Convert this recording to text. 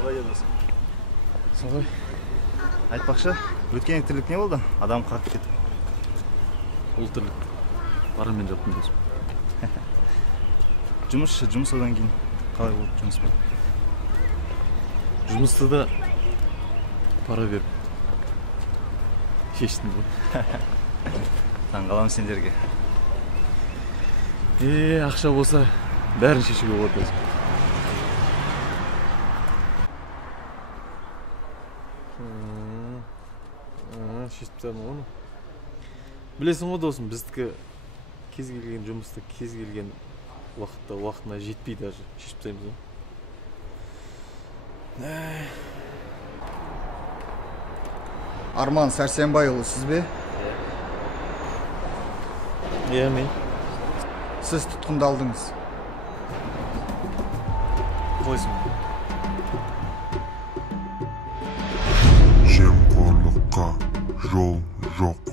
Солай еді. Солай. Айтпақшы, өткен тірлік не болды? Адам қартып кетті. Ол тірлік. Бары мен жоқтым досым. Жұмыс одан кейін қалай болды жұмыспен? Жұмысты да пара беріп шештім ғой. Таңғаламын сендерге. Ақша болса бәрін шешуге болады досым. Шешіп тастадым оны. Білесің ғой досым, біздікі кез келген жұмысты кез келген уақытына жетпей даже шешіп тастаймыз ғой. Арман Сәрсенбайұлы, сіз бе? Мен. Сіз тұтқындалдыңыз. Қойсын. Жемқорлыққа жол жоқ.